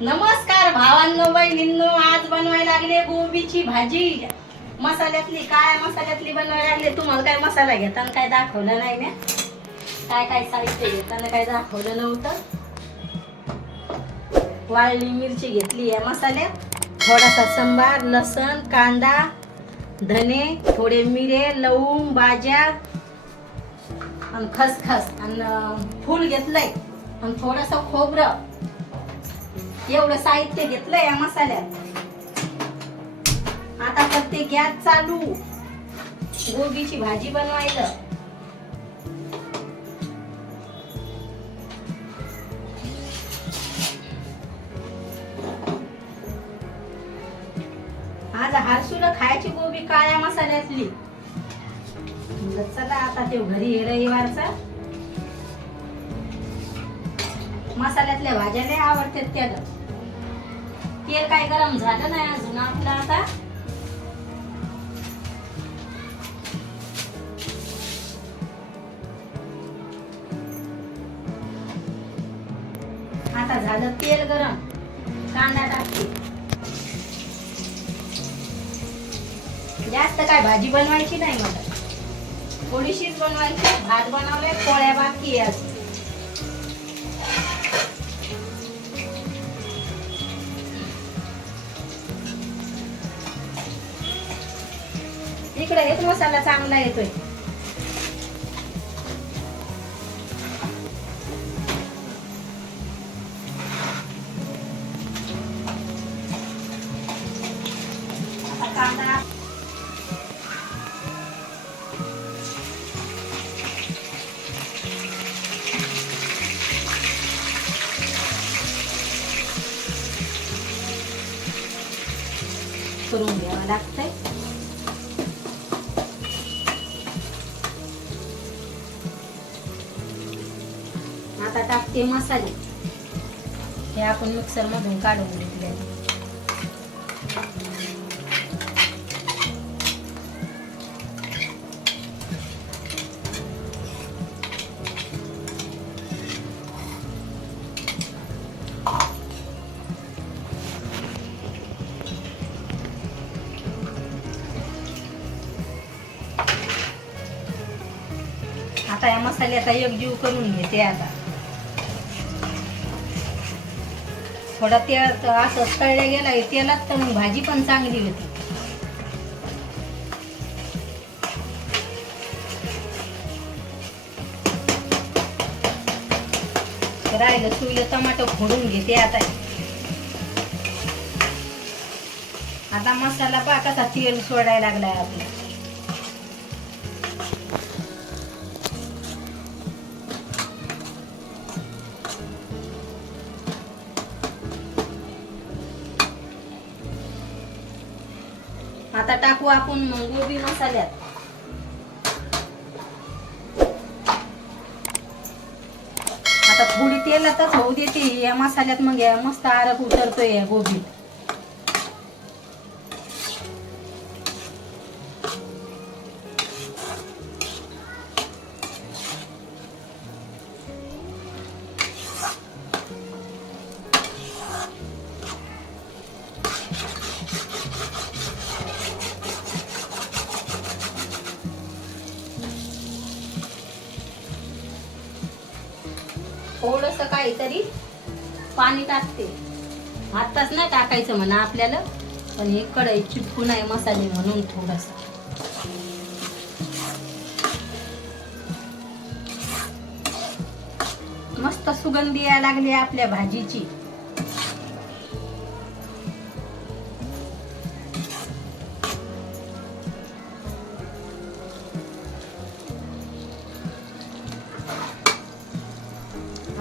नमस्कार भावांनो बहिणींनो आज बनवायला लागले गोबीची भाजी. मसाल्यातली काय मसाल्यातली बनवायला लागले तुम्हाला काय मसाला घेताना काय दाखवलं नाही ना? काय काय साहित्य घेताना काय दाखवलं नव्हतं? वाळली मिरची घेतली आहे मसाल्यात थोडासा संभार लसण कांदा धने थोडे मिरे लवंग बाज्या आणि खसखस आणि फूल घेतलंय. आणि थोडस खोबरं. एवढं साहित्य घेतलं या मसाल्यात. आता करते गॅस चालू. गोबीची भाजी बनवायला आज हारसूला खायची गोबी काळ्या मसाल्यातली. चला आता ते घरी ये रविवारचा. मसाल्यातल्या भाज्या लय आवडतात त्याला. तेल काय गरम झालं नाही अजून आपलं आता? आता झालं तेल गरम. कांदा टाकते. जास्त काय भाजी बनवायची नाही मला थोडीशीच बनवायची. भात बनवले पोळ्या बाकी आहे इकडे हेच मसाला चांगला येतोय. कांदा. करून घ्यावं लागतंय. आता टाकते मसाले. हे आपण मिक्सर मधून काढून घेतले. आता या मसाल्याचा एकजीव करून घेते आता. थोडा तेल तर असं तळल्या गेला तेलात तर मग भाजी पण चांगली होती. राहिलं सुईलं टमाटो फोडून घेते आता. आता मसाला पहा कसा तेल सोडायला लागलाय आपला. आता टाकू आपण मग गोबी मसाल्यात. आता थोडी तेलातच होऊ देते. या मसाल्यात मग या मस्त आरक उतरतोय गोबी. थोडस काहीतरी पाणी टाकते. आत्ताच नाही टाकायचं म्हणा आपल्याला पण हे कढई चिटकून आहे मसाले म्हणून थोडस. मस्त सुगंधी यायला लागली आपल्या भाजीची.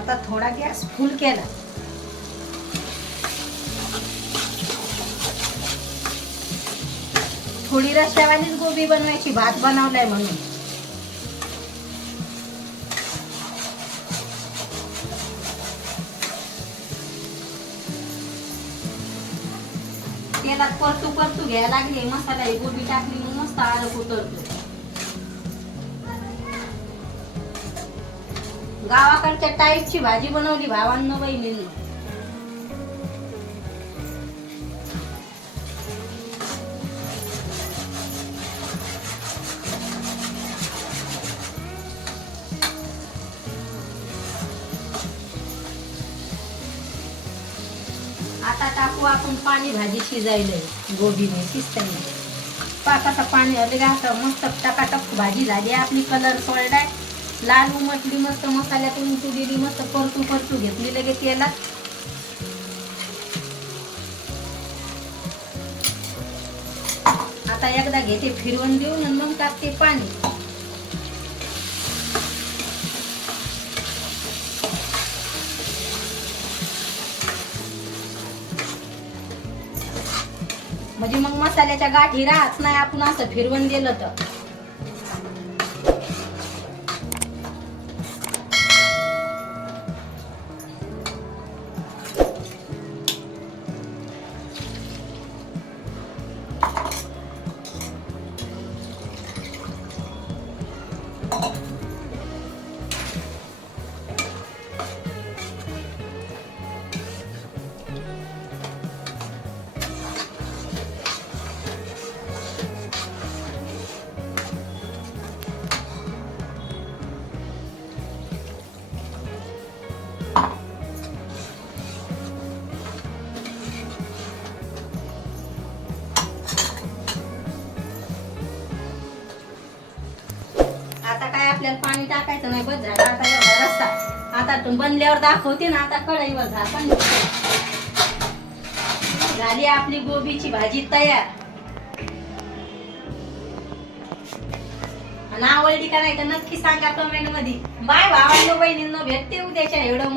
आता थोडा गॅस फुल केला. थोडी रस्त्यावानीच गोबी बनवायची भात बनवलाय म्हणून. तेलात परतू परतू घ्यायला लागली मसाला गोबी टाकली मग मस्त आलं उतरतो गावाकडच्या टाईपची भाजी बनवली भावांना बहिणी आता टाकू आपण पाणी भाजी शिजायला गोबीने शिजताना. पाकाचं पाणी हलगा असं मस्त टकाटक भाजी झाली आपली कलर पळलाय लाल उमटली मस्त मसाल्यातून दिली मस्त परतू परतू घेतली लगेच याला आता एकदा घेते फिरवून देऊन मग टाकते पाणी. म्हणजे मग मसाल्याच्या गाठी राहत नाही आपण असं फिरवून दिलं तर. आता काय आपल्याला पाणी टाकायचं नाही बस झाला आता एवढा रस्ता. आता तू बनल्यावर दाखवते ना आता कढईवर झाकण झाली आपली गोबीची भाजी तयार. आणि आवडली का नाही तर नक्की सांगा कमेंटमध्ये. बाय भावांनो बहिणींना भेटते उद्याच्या एवढं